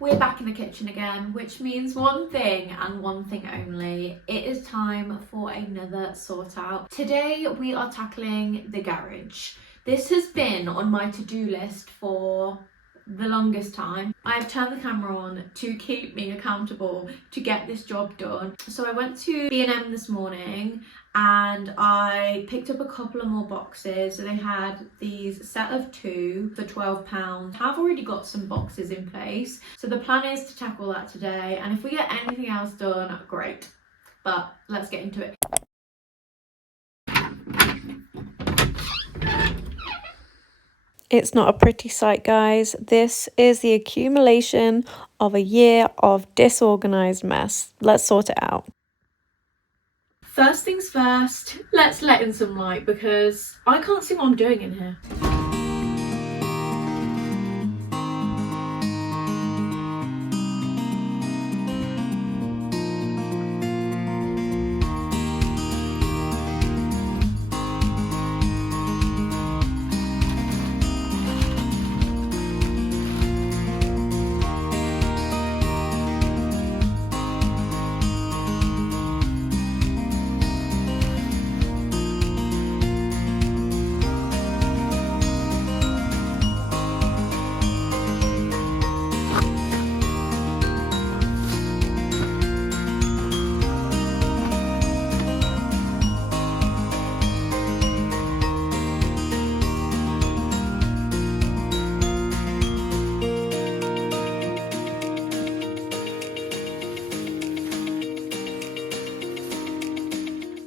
We're back in the kitchen again, which means one thing and one thing only. It is time for another sort out. Today we are tackling the garage. This has been on my to-do list for the longest time. I've turned the camera on to keep me accountable to get this job done. So I went to B&M this morning and I picked up a couple of more boxes. So they had these set of 2 for £12. I've already got some boxes in place. So the plan is to tackle that today. And if we get anything else done, great. But let's get into it. It's not a pretty sight, guys. This is the accumulation of a year of disorganized mess. Let's sort it out. First things first, let's let in some light because I can't see what I'm doing in here.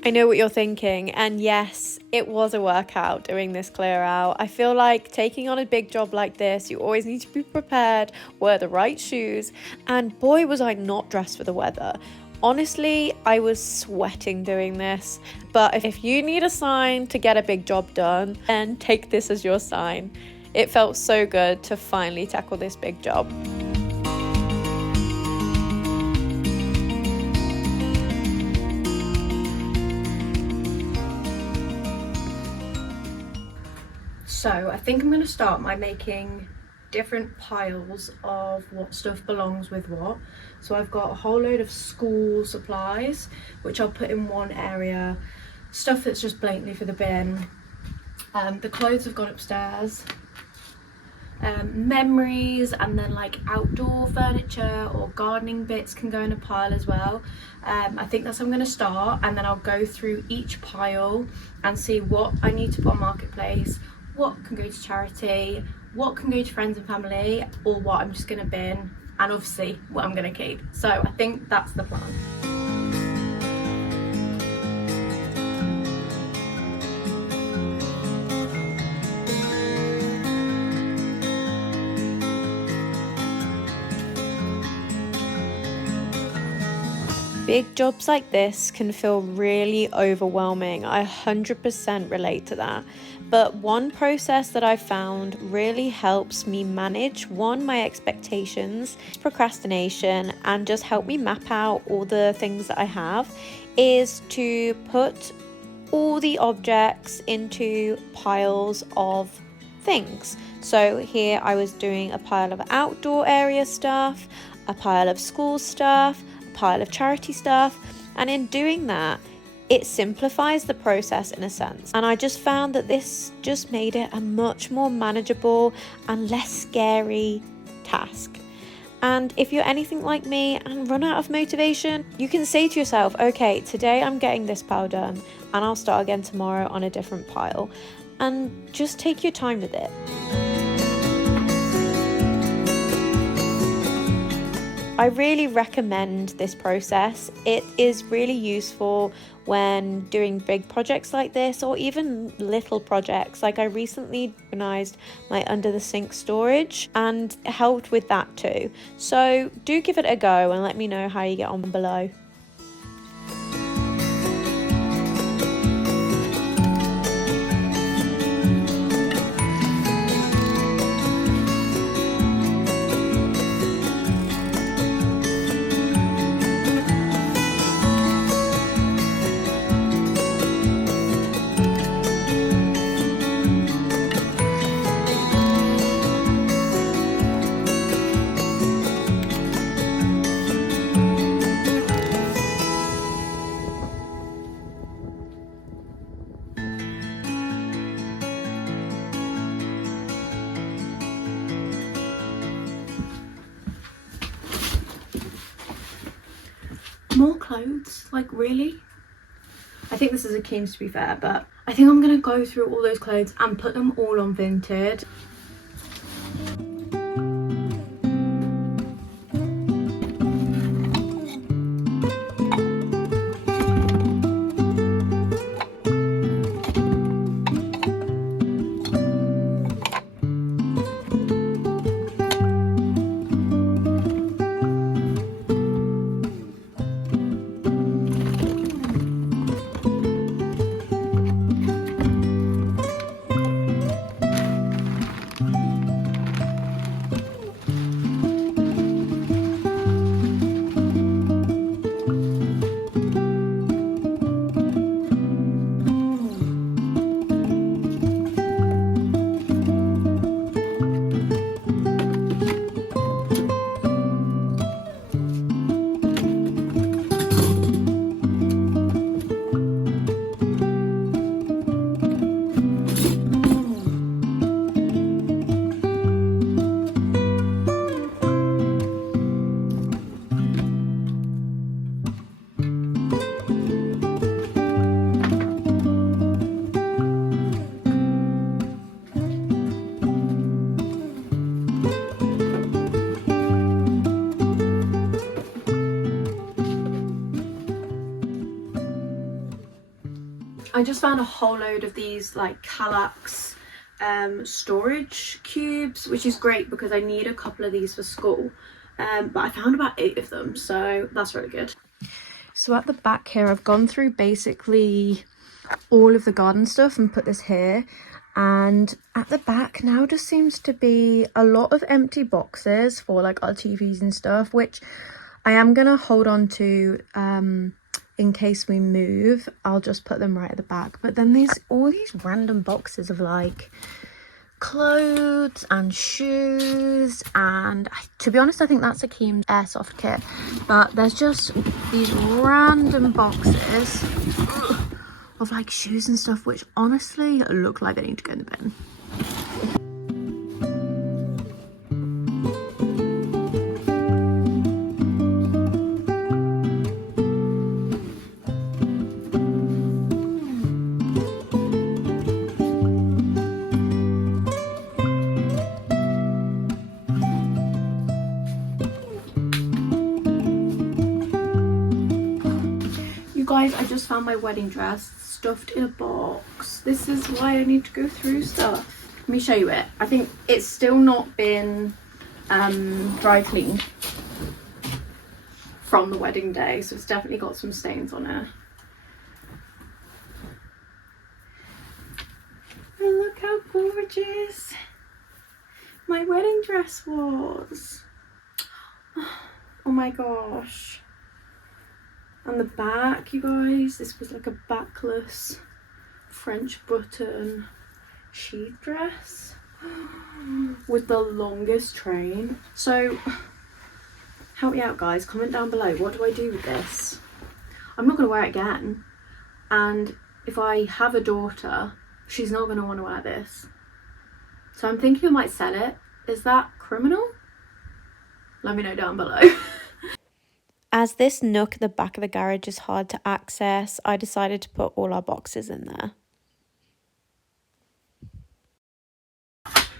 I know what you're thinking, and yes, it was a workout doing this clear out. I feel like taking on a big job like this, you always need to be prepared, wear the right shoes, and boy was I not dressed for the weather. Honestly, I was sweating doing this, but if you need a sign to get a big job done, then take this as your sign. It felt so good to finally tackle this big job. So I think I'm going to start by making different piles of what stuff belongs with what. So I've got a whole load of school supplies, which I'll put in one area. Stuff that's just blatantly for the bin. The clothes have gone upstairs. Memories and then like outdoor furniture or gardening bits can go in a pile as well. I think that's how I'm going to start, and then I'll go through each pile and see what I need to put on Marketplace, what can go to charity, what can go to friends and family, or what I'm just going to bin, and obviously what I'm going to keep. So I think that's the plan. Big jobs like this can feel really overwhelming. I 100% relate to that. But one process that I found really helps me manage, one, my expectations, procrastination, and just help me map out all the things that I have, is to put all the objects into piles of things. So here I was doing a pile of outdoor area stuff, a pile of school stuff, pile of charity stuff, and in doing that it simplifies the process in a sense, and I just found that this just made it a much more manageable and less scary task. And if you're anything like me and run out of motivation, you can say to yourself, okay, today I'm getting this pile done and I'll start again tomorrow on a different pile, and just take your time with it. I really recommend this process. It is really useful when doing big projects like this, or even little projects. Like I recently organized my under the sink storage and it helped with that too. So do give it a go and let me know how you get on below. More clothes, like really? I think this is a Keen's to be fair, but I think I'm gonna go through all those clothes and put them all on Vinted. I just found a whole load of these like Kallax storage cubes, which is great because I need a couple of these for school. But I found about 8 of them, so that's really good. So at the back here, I've gone through basically all of the garden stuff and put this here. And at the back now just seems to be a lot of empty boxes for like our TVs and stuff, which I am gonna hold on to in case we move. I'll just put them right at the back. But then there's all these random boxes of like clothes and shoes, and to be honest I think that's a Keem airsoft kit, but there's just these random boxes of like shoes and stuff which honestly look like they need to go in the bin. Guys, I just found my wedding dress stuffed in a box. This is why I need to go through stuff. Let me show you it. I think it's still not been dry cleaned from the wedding day, so it's definitely got some stains on it. And look how gorgeous my wedding dress was. Oh my gosh. And the back, you guys, this was like a backless French button sheath dress with the longest train. So help me out, guys, comment down below, what do I do with this? I'm not going to wear it again, and if I have a daughter, she's not going to want to wear this, so I'm thinking I might sell it. Is that criminal? Let me know down below. As this nook at the back of the garage is hard to access, I decided to put all our boxes in there.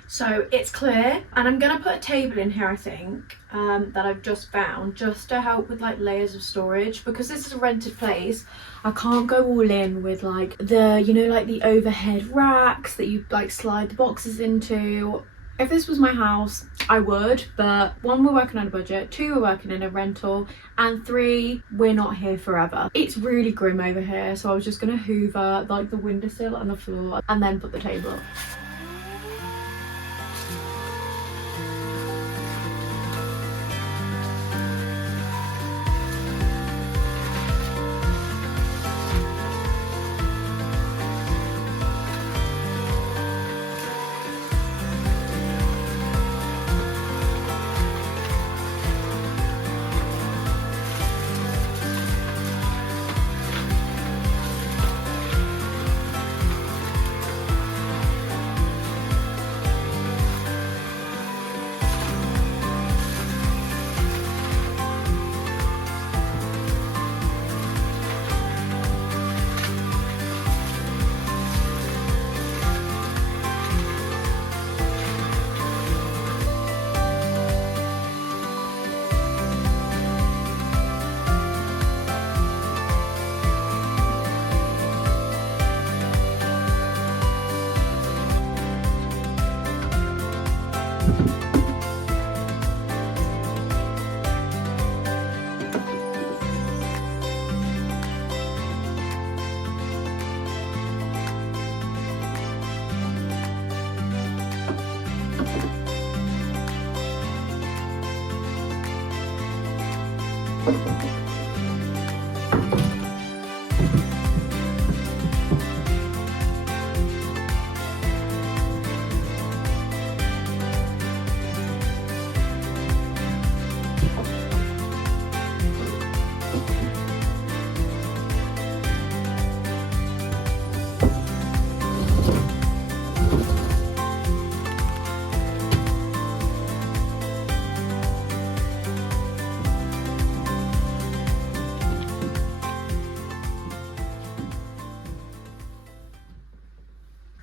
So it's clear, and I'm gonna put a table in here, I think, that I've just found, just to help with like layers of storage, because this is a rented place. I can't go all in with like the, you know, like the overhead racks that you like slide the boxes into. If this was my house, I would, but 1, we're working on a budget, 2, we're working in a rental, and 3, we're not here forever. It's really grim over here, so I was just gonna hoover like the windowsill and the floor and then put the table up.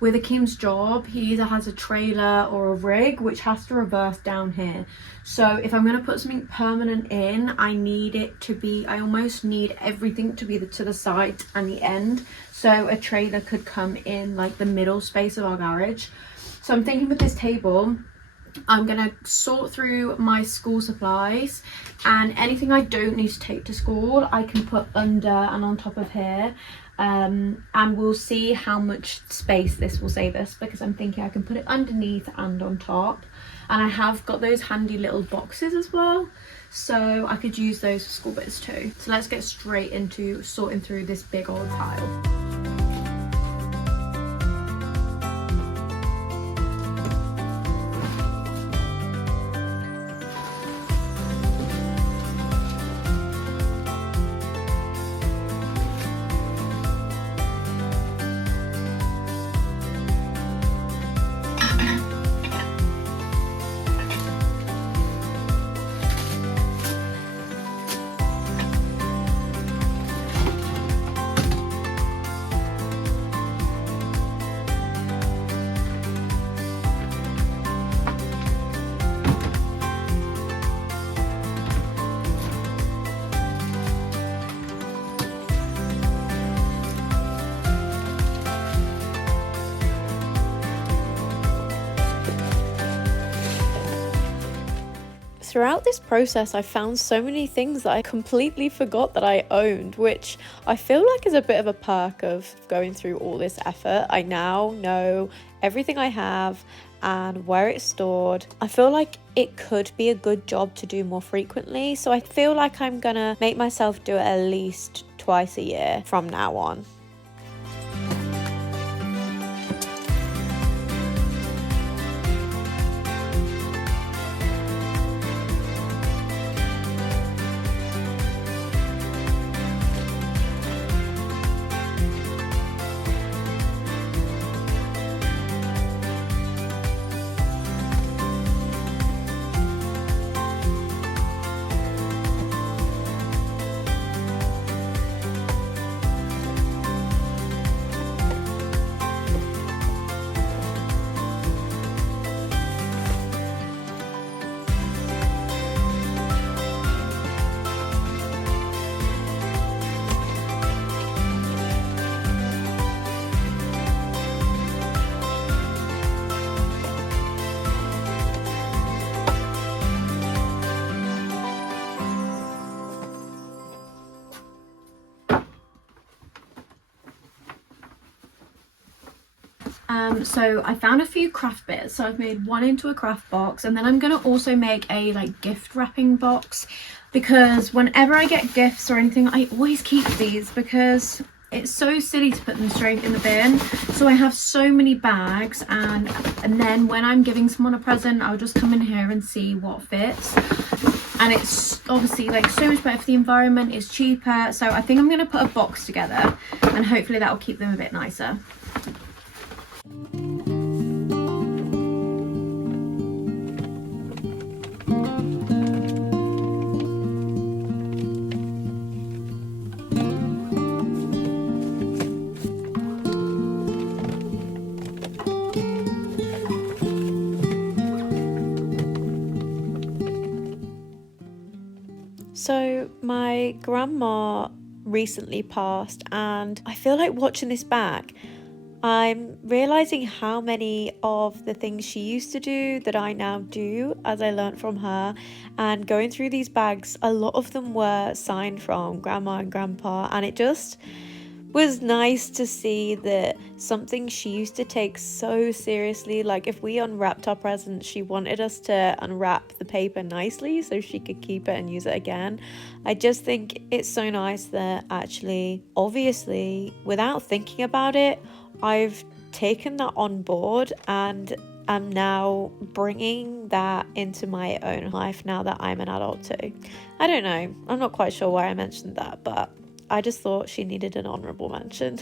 With Akeem's job, he either has a trailer or a rig which has to reverse down here. So if I'm going to put something permanent in, I almost need everything to be to the side and the end. So a trailer could come in like the middle space of our garage. So I'm thinking with this table, I'm gonna sort through my school supplies, and anything I don't need to take to school I can put under and on top of here, and we'll see how much space this will save us, because I'm thinking I can put it underneath and on top, and I have got those handy little boxes as well, so I could use those for school bits too. So let's get straight into sorting through this big old pile. Throughout this process, I found so many things that I completely forgot that I owned, which I feel like is a bit of a perk of going through all this effort. I now know everything I have and where it's stored. I feel like it could be a good job to do more frequently, so I feel like I'm gonna make myself do it at least twice a year from now on. So I found a few craft bits, so I've made one into a craft box, and then I'm gonna also make a like gift wrapping box, because whenever I get gifts or anything I always keep these because it's so silly to put them straight in the bin. So I have so many bags, and then when I'm giving someone a present I'll just come in here and see what fits, and it's obviously like so much better for the environment, it's cheaper. So I think I'm going to put a box together and hopefully that will keep them a bit nicer. So my grandma recently passed, and I feel like watching this back, I'm realizing how many of the things she used to do that I now do as I learned from her. And going through these bags, a lot of them were signed from grandma and grandpa, and it just was nice to see that something she used to take so seriously, like if we unwrapped our presents, she wanted us to unwrap the paper nicely so she could keep it and use it again. I just think it's so nice that actually, obviously, without thinking about it, I've taken that on board and am now bringing that into my own life now that I'm an adult too. I don't know, I'm not quite sure why I mentioned that, but I just thought she needed an honourable mention.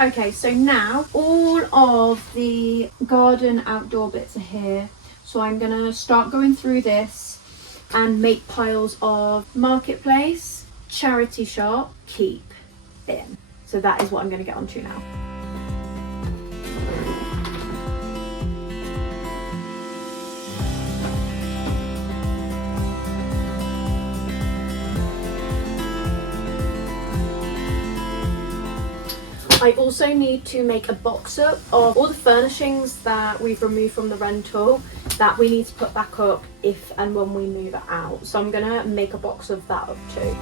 Okay, so now all of the garden outdoor bits are here. So I'm gonna start going through this and make piles of marketplace, charity shop, keep, bin. So that is what I'm gonna get onto now. I also need to make a box up of all the furnishings that we've removed from the rental that we need to put back up if and when we move it out. So I'm gonna make a box of that up too.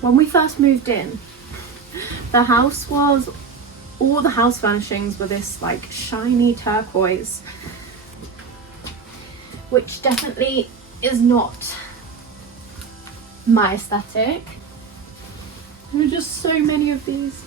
When we first moved in, the house was, all the house furnishings were this like shiny turquoise, which definitely is not my aesthetic. There are just so many of these.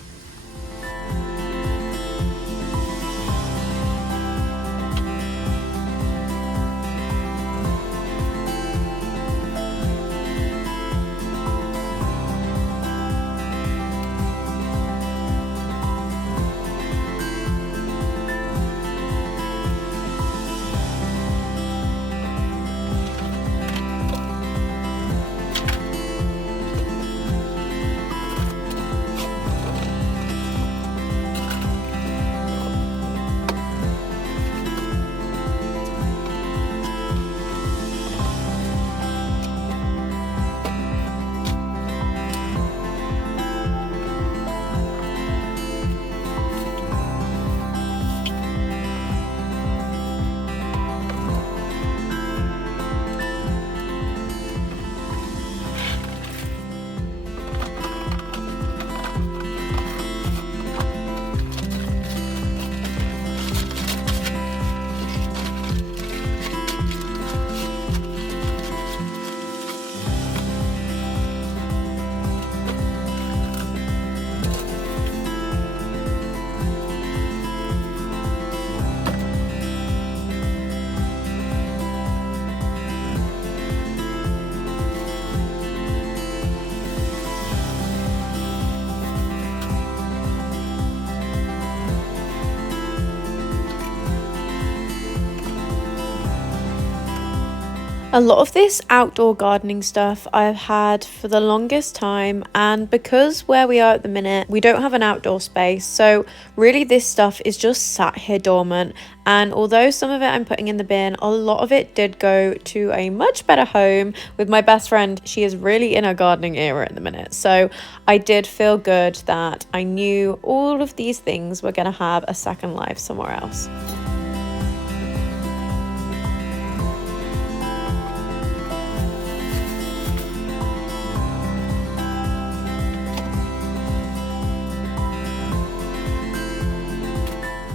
A lot of this outdoor gardening stuff I've had for the longest time, and because where we are at the minute, we don't have an outdoor space, so really this stuff is just sat here dormant. And although some of it I'm putting in the bin, a lot of it did go to a much better home with my best friend. She is really in her gardening era at the minute, so I did feel good that I knew all of these things were going to have a second life somewhere else.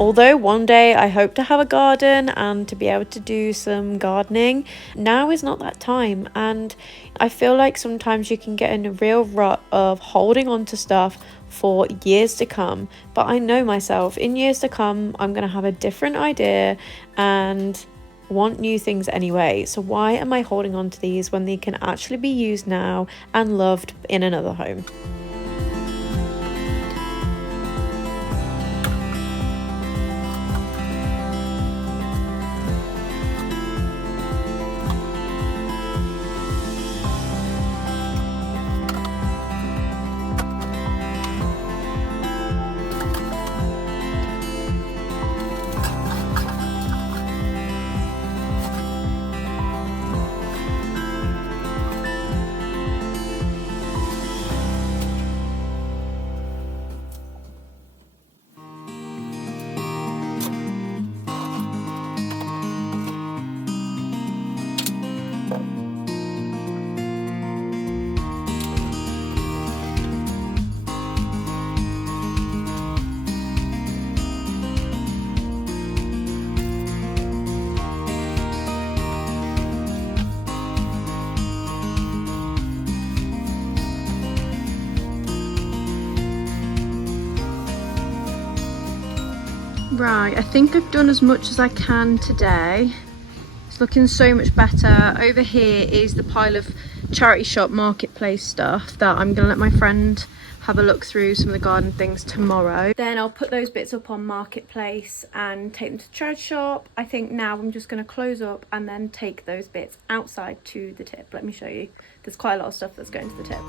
Although one day I hope to have a garden and to be able to do some gardening, now is not that time. And I feel like sometimes you can get in a real rut of holding on to stuff for years to come. But I know myself, in years to come, I'm going to have a different idea and want new things anyway. So why am I holding on to these when they can actually be used now and loved in another home? Right, I think I've done as much as I can today. It's looking so much better. Over here is the pile of charity shop marketplace stuff that I'm gonna let my friend have a look through some of the garden things tomorrow. Then I'll put those bits up on marketplace and take them to the charity shop. I think now I'm just gonna close up and then take those bits outside to the tip. Let me show you. There's quite a lot of stuff that's going to the tip.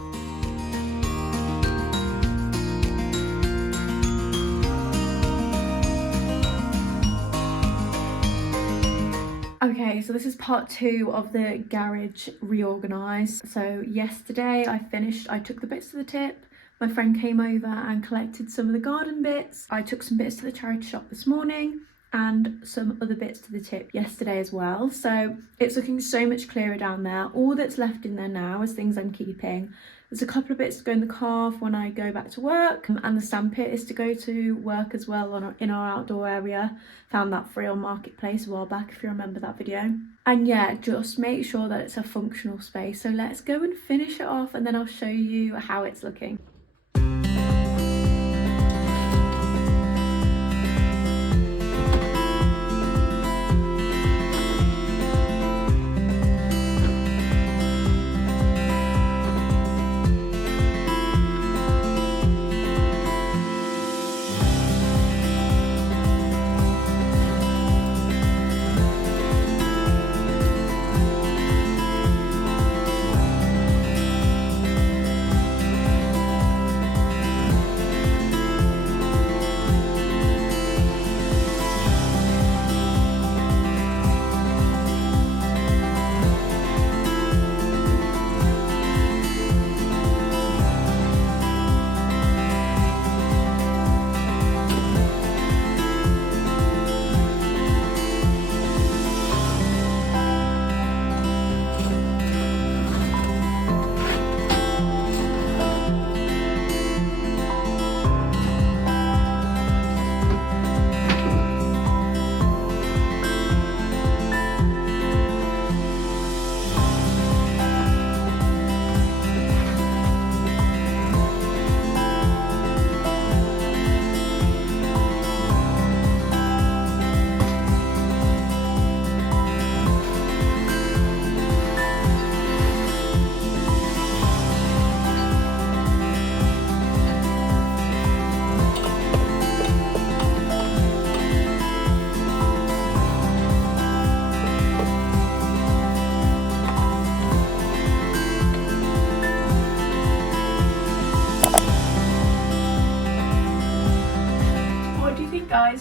Okay, so this is part 2 of the garage reorganise. So yesterday I took the bits to the tip. My friend came over and collected some of the garden bits. I took some bits to the charity shop this morning and some other bits to the tip yesterday as well. So it's looking so much clearer down there. All that's left in there now is things I'm keeping. There's a couple of bits to go in the car when I go back to work, and the sandpit is to go to work as well in our outdoor area. Found that free on Marketplace a while back, if you remember that video. And yeah, just make sure that it's a functional space. So let's go and finish it off and then I'll show you how it's looking.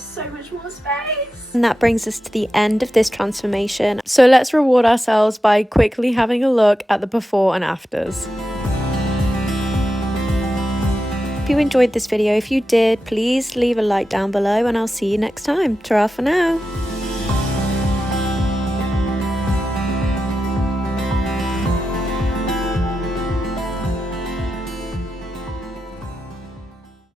so much more space. And that brings us to the end of this transformation. So let's reward ourselves by quickly having a look at the before and afters. If you enjoyed this video, if you did, please leave a like down below and I'll see you next time. Ta-ra for now.